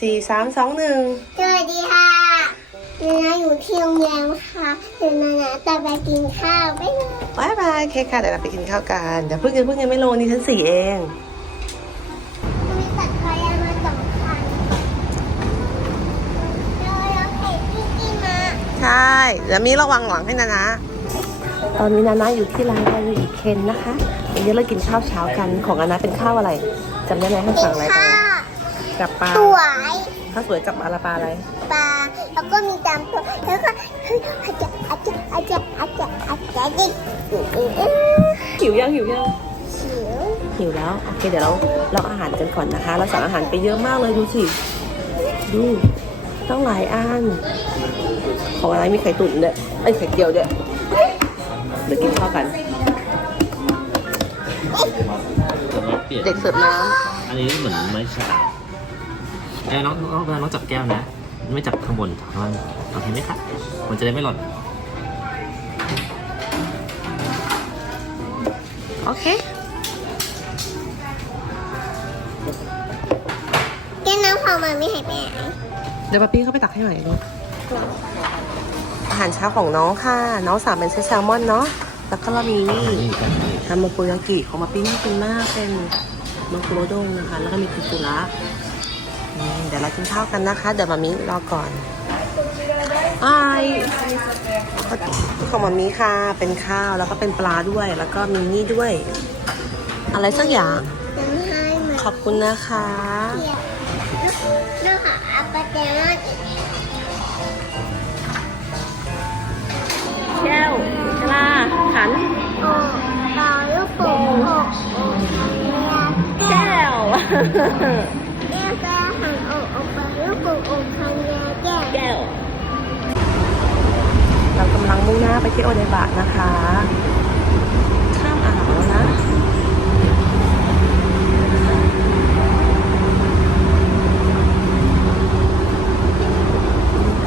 สี่สามสองหนึ่งสวัสดีค่ะนานาอยู่ที่โรงแรมค่ะเดี๋ยวนานาจะไปกินข้าวไปเลยบายบายเคค่ะเดี๋ยวเราไปกินข้าวกันเดี๋ยวเพิ่งกันเพิ่งกันไม่ลงนี่ชั้นสี่เองมีสัตว์พยามาสองคันเราเราเห็นพี่กี้มาใช่เดี๋ยวมีระวังหลังให้นะนะตอนนี้นานะอยู่ที่ร้านบาร์อีเคนนะคะวันนี้เรากินข้าวเช้ากันของอานะเป็นข้าวอะไรจำได้ไหมให้สั่งอะไรไปข้า กับปลาสวยข้าวสวยกับปลาละปลาอะไรปลาแล้วก็มีตามตัวแล้วก็อาจจะอาจจะอาจจะอาจจะอาจจะดิหิวยังหิวยังหิวหิวแล้วโอเคเดี๋ยวเราเราอาหารกันก่อนนะคะ เราสั่งอาหารไปเยอะมากเลยดูสิดูต้องหลายอันของอะไรมีไข่ตุ๋นด้วยไอ้ยไข่เจียวด้วยเดี๋ยวกินข้าวกันเปลี่ยนเด็กเสิร์ฟน้อันนี้เหมือนไม่ใช่ เอ้ยน้องน้องเวลาน้องจับแก้วนะ ไม่จับข้างบนจับข้างล่างโอเคไหมคะมันจะได้ไม่หล่นำโอเคแก้น้ำของมันไม่หายไปไหนเดี๋ยวป้าปี้เขาไปตักให้หน่อยลูกอาหารเช้าของน้องค่ะ น้องสามเป็นเซตแซลมอนเนาะแล้วก็เรามีนี่นี่กันทามาโกยากิของมาปี้น่ากินมากเป็นมังคุโรด้งนะคะ แล้วก็มีคุกุระนี่ เดี๋ยวเรากินข้าวกันนะคะ เดี๋ยวมามิรอก่อนไอของมามิค่ะ เป็นข้าวแล้วก็เป็นปลาด้วย แล้วก็มีนี่ด้วย อะไรสักอย่างน้ำให้เหมือนขอบคุณนะคะเทียบเรื่องของอัปเปอร์เจอร์แก้วชลาขันโอ้ต่อลูกโป่งหกโอ้แำลังมุ่งหน้าไปที่โอเดบะนะคะ ข้ามอ่าวแล้วนะ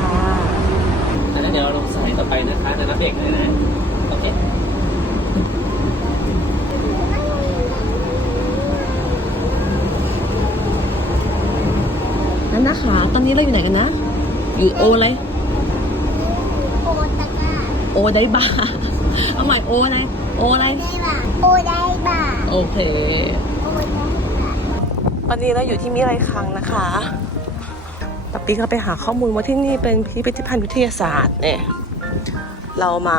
ค่ะอันนั้นเดี๋ยวเราลงสถานีต่อไปนะคะเดี๋ยวนับเบรกเลยนะ โอเคนั่นนะคะ ตอนนี้เราอยู่ไหนกันนะ อยู่โออะไร โอตะกร้า โอ ไดบะเอาใหม่โออะไรโออะไรได้บ่าโอได้บ่าโอเคโอได้บ่าตอนนี้เราอยู่ที่มิไรคังนะคะปัปปี้ก็ไปหาข้อมูลว่าที่นี่เป็นพิพิธภัณฑ์วิทยาศาสตร์เนี่ยเรามา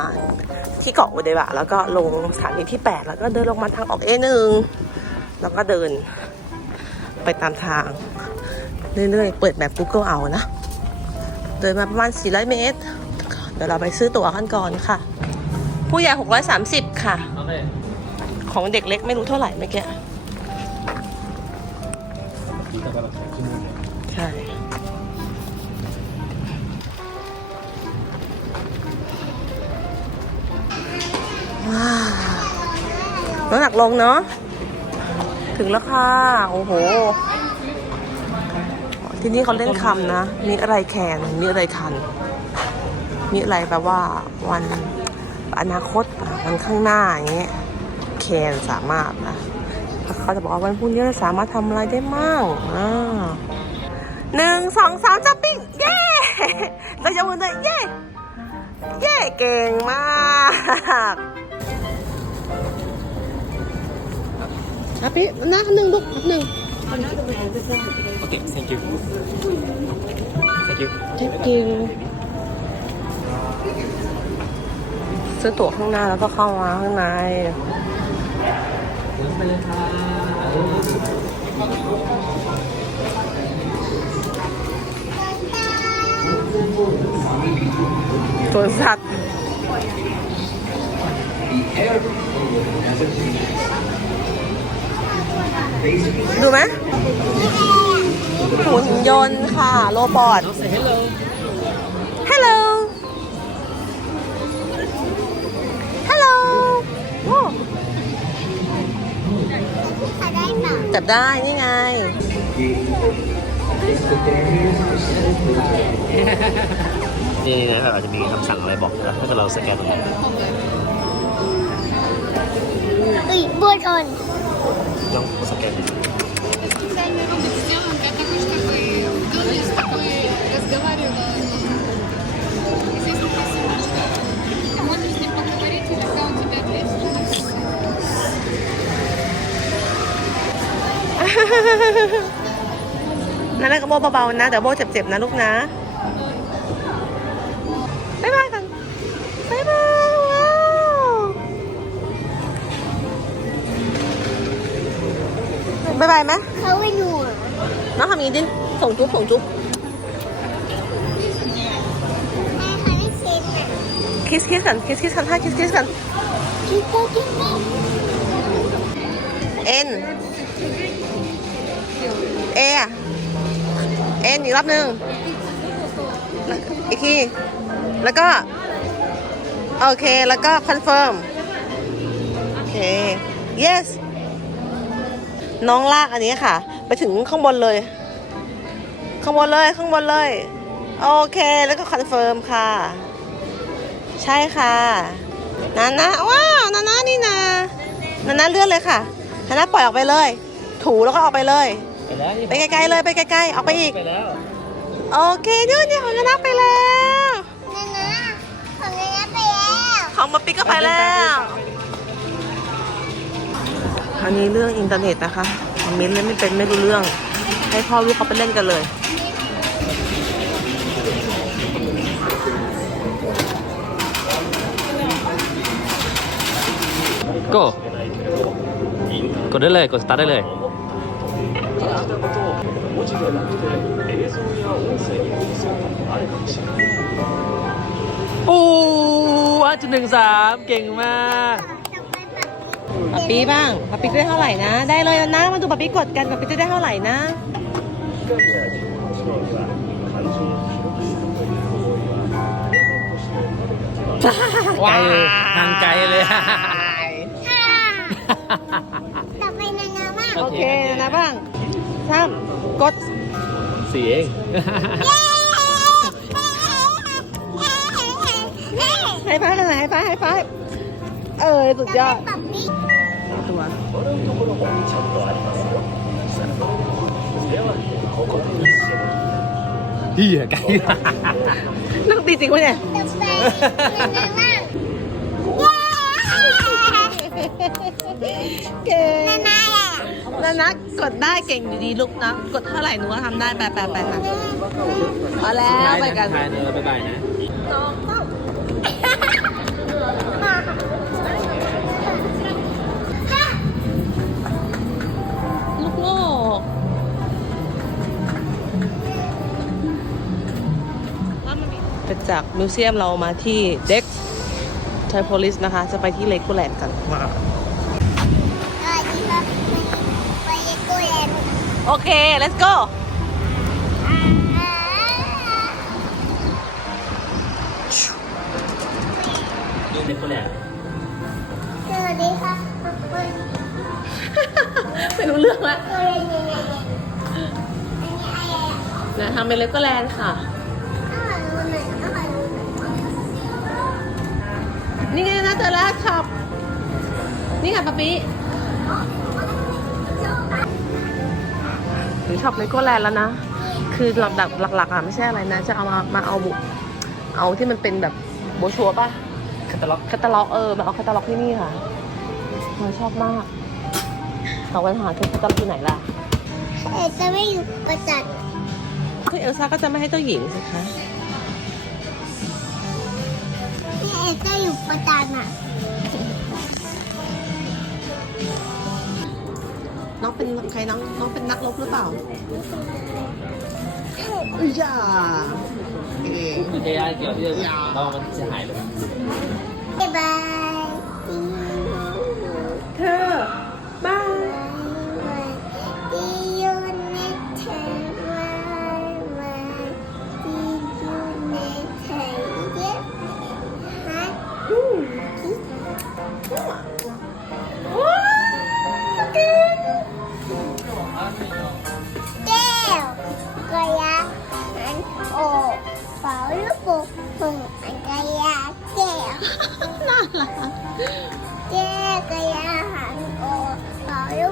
ที่เกาะอุเดบะแล้วก็ลงสถานีที่ 8 แล้วก็เดินลงมาทางออกเอหนึ่งแล้วก็เดินไปตามทางเรื่อยๆเปิดแบบ Google เอานะ เดินมาประมาณ 400 เมตร เดี๋ยวเราไปซื้อตั๋วกันก่อนค่ะ ผู้ใหญ่ 630 ค่ะอของเด็กเล็กไม่รู้เท่าไหร่เมื่อกี้ใช่ว้าวน้ำหนักลงเนาะถึงแล้วค่ะ โอ้โห ที่นี่เขาเล่นคำนะ มีอะไรแคนมีอะไรทัน มีอะไรแบบว่าวันอนาคตอะวันข้างหน้าอย่างเงี้ยแคนสามารถนะแล้วเขาจะบอกว่าวันพรุ่งนี้เราสามารถทำอะไรได้มั่งอ่าหนึ่งสองสามจับปิ้งเย้เราจะมือเลยเย้เย้เก่งมากอาปิหน้าหนึ่งลูกหนึ่งโอเค thank you thank you ซื้อตั๋วข้างหน้าแล้วก็เข้ามาข้างในไปเลยค่ะสวนสัตว์ดูไหมหุ่นยนต์ค่ะ โรบอท Hello จับได้นี่ไง นี่นะเราจะมีคำสั่งอะไรบอกนะถ้าเกิดเราสแกนตรงนี้อุ้ยบัวชนต้องสแกน เบาๆนะแต่โบเจ็บๆนะลูกนะบ๊ายบายกันบ๊ายบายว้าวบ๊ายบายไหมเขาไปหนูอะน้องทำอย่างนี้ดิส่งจุ๊บส่งจุ๊บแม่เขาไม่เซ็นอะคิสคิสกันคิสคิสกันให้คิสคิสกันคิดก็คิดก็เอ็นเออะ เอ็นอีกรอบหนึ่งอีกที แล้วก็ โอเค แล้วก็คอนเฟิร์ม โอเค yes น้องลากอันนี้ค่ะ ไปถึงข้างบนเลย ข้างบนเลย ข้างบนเลย โอเค แล้วก็คอนเฟิร์มค่ะ ใช่ค่ะนานะว้าวนานะนี่นานานะเลื่อนเลยค่ะนานะปล่อยออกไปเลย ถูแล้วก็ออกไปเลย ไปแล้วนี่ไปไกลๆเลยไปไกลๆออกไปอีก ไปแล้ว โอเคนู่นนี่ของนานะไปแล้วนานะของนานะไปแล้วของมาปิกก็ไปแล้วคราวนี้เรื่องอินเทอร์เน็ตนะคะมิ้นเล่นไม่เป็นไม่รู้เรื่อง ให้พ่อลูกเขาไปเล่นกันเลยก็กดได้เลยกดสตาร์ทได้เลย โอ้อาจุดหนึ่งสามเก่งมากปับปี้บ้างปับปี้ได้เท่าไหร่นะ ได้เลยนะ มาดูปับปี้กดกันปับปี้จะได้เท่าไหร่นะไกลเลยทางไกลเลยค่ะต่อไปนานะมากโอเคนะบ้าง สามกดสี่เอง ให้ฟ้ากันไหนให้ฟ้าให้ฟ้าเออสุดยอดปับนี่ตัวเฮียไกลนั่งตีจริงวะเนี่ยต่อไปนานะมากเก่ง นานะอ่นนะกดได้เก่งอยู่ดีลูกนะ กดเท่าไหร่หนูก็ทำได้ไปไปไปค่ะพอแล้วไปกันทายเนอะบ๊ายบายนะลูกโลกเป็นจากมิวเซียมเรามาที่เด็กไทโพลิสนะคะ จะไปที่เลโกแลนด์กัน สวัสดีครับไปเยโกแลนด์ โอเค let's go เด็กคนแรกสวัสดีครับไปไม่รู้เรื่องแล้วโกแลนด์ยังไงเนี่ยอันนี้อะไรอะนะทำเป็นเลโกแลนด์ค่ะอาหารรู้หน่อยอาหารรู้หน่อยนี่ไงนะเจอแล้วช็อปนี่ค่ะปะปี ถึงช็อปเลโกแลนด์แล้วนะ คือหลักดักหลักๆอะไม่ใช่อะไรนะ จะเอามามาเอาบุเอาที่มันเป็นแบบโบรชัวร์ป่ะคาตาล็อกคาตาล็อกเออมาเอาคาตาล็อกที่นี่ค่ะเราชอบมากเราปัญหาคือคาตาล็อกที่ไหนล่ะเอ็ดจะไม่อยู่ประจันคือเอลซ่าก็จะไม่ให้เจ้าหญิงสิคะนี่เอ็ดจะอยู่ประจันอะ เป็นใครน้องน้องเป็นนักรบหรือเปล่าอุ้ยจ้าเอ๊ะคือเอไอเกี่ยวที่จะลองมันจะหายเลย บ๊ายบาย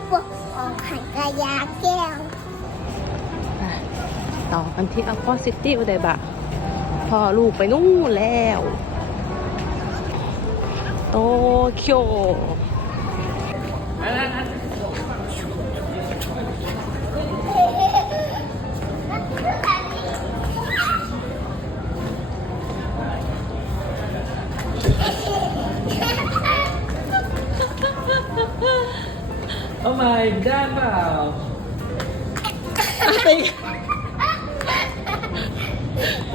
เป่าลูกโป่งออกหันกระยาแก้ว ต่อกันที่อัลฟอซิตี้อุดยบะพ่อลูกไปนู่นแล้ว โตเกียว ได้เปล่า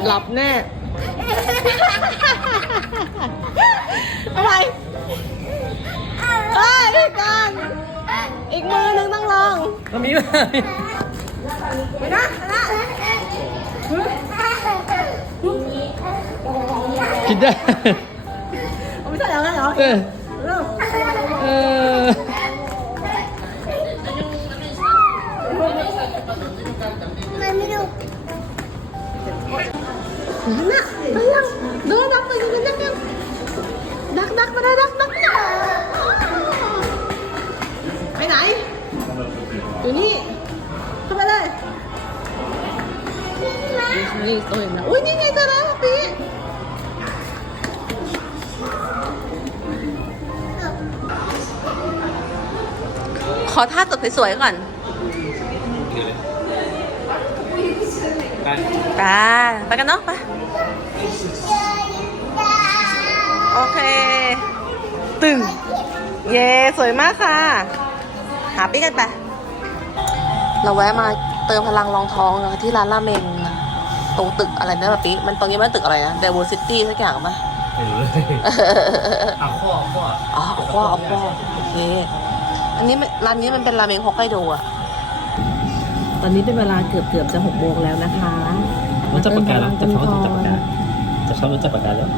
หลับแน่อะไรเอ้ยพี่กันอีกมือหนึงต้องลองมามีมาไปนะนะกินได้เอาไม่ใช่แล้วนะเหรอเออเริ่มเอ น่ะไปยังเดินดักไปยังยังยังดักดักมาได้ดักดักดักไปไหน อยู่นี่ เข้าไปเลยนี่ตัวเองนะอุ้ยนี่ไงเจอแล้วปีขอท่าตดสวยๆก่อนไปไปไปกันเนาะไป โอเค ตึง เย่สวยมากค่ะ หาปิ๊กกันไป เราแวะมาเติมพลังรองท้องนะคะที่ร้านราเมงตรงตึกอะไรนะปะปิ๊กมันตรงนี้มันตึกอะไรนะเดวอร์ซิตี้สักอย่างปะไม่รู้เลยอะข้อข้ออ๋อเอาว่าเอาว่าโอเค อันนี้มันร้านนี้มันเป็นราเมงฮอกไกโดอะตอนนี้เป็นเวลาเกือบเกือบจะหกโมงแล้วนะคะรู้จักปากกาแล้วจะชอบรู้จักปากกาจะชอบรู้จักปากกาแล้ว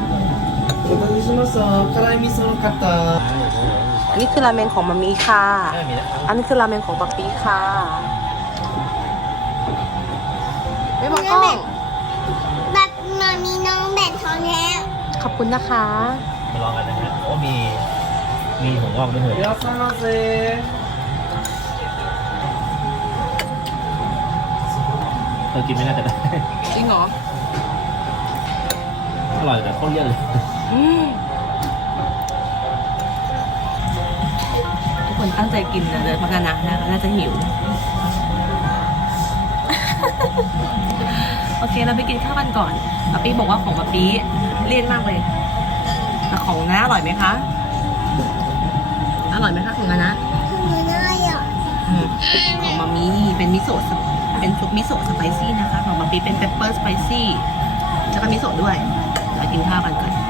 อันนี้คือราเมนของมามีค่ะ อันนี้คือราเมนของปักปีค่ะไม่บอกกล้องแบบมามีน้องแบนท้องแล้วขอบคุณนะคะมาลองกันนะฮะโอ้มี มีหัวงอกด้วยเหรอยอดซ่าเซเธอกินไม่น่าจะได้ จริงเหรอ อร่อยแต่โคตเยอะเลย ทุกคนตั้งใจกินนะเดินพักนะนะน่าจะหิว โอเค เราไปกินข้าวกันก่อนปะปีบอกว่าของปะปีเลี่ยนมากเลยแต่ของน้าอร่อยไหมคะ อร่อยไหมคะของน้านะมันน่าอยากอืมของมามีเป็นมิโซะสเป็นซุปมิโซะสไปซี่นะคะ ของมามีเป็นเปปเปอร์สไปซี่ แล้วก็มิโซะด้วยเดี๋ยวกินข้าวกันก่อนต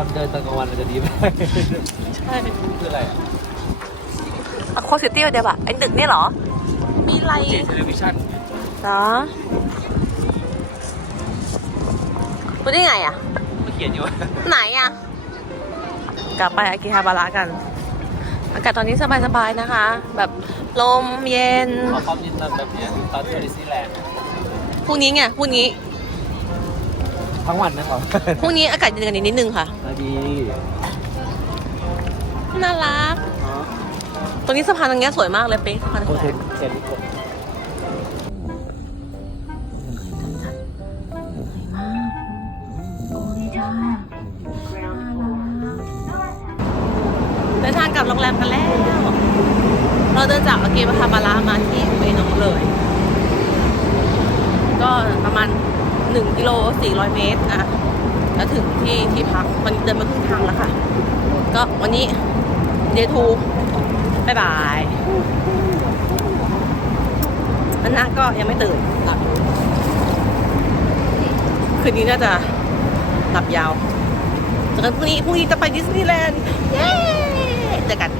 อนเดินตอนกลางวันมันจะดีมากใช่คืออะไรอะอะควาซิตี้เดี๋ยวอะไอ้ตึกนี่เหรอ มีอะไรเจเทเลวิชั่นเหรอรู้ได้ไงอะมันเขียนอยู่ว่าไหนอะกลับไปอากิฮาบาระกัน อากาศตอนนี้สบายๆนะคะ แบบลมเย็นขอความยินดีแบบเนี้ยตอนที่ดิสนีย์แลนด์พรุ่งนี้ไงพรุ่งนี้ ทั้งวันนะครับพรุ่งนี้อากาศเย็นกันนิดนึงค่ะ ดีน่ารัก ตรงนี้สะพานตรงเนี้ยสวยมากเลยเป๊ะสะพานโคแขเทวนเทนนิโกเดินทางกลับโรงแรมกันแล้ว เราเดินจากอาเกะฮาบาระมาที่อุเอโนะเลย ก็ประมาณ 1กิโล400 เมตรอะแล้วถึงที่ที่พักวันนี้เดินมาครึ่งทางแล้วค่ะ ก็วันนี้เดทูบายบายอันนาก็ยังไม่ตื่นหลับอยู่คืนนี้น่าจะหลับยาวเจอกันพรุ่งนี้พรุ่งนี้จะไปดิสนีย์แลนด์ เย้เจอกัน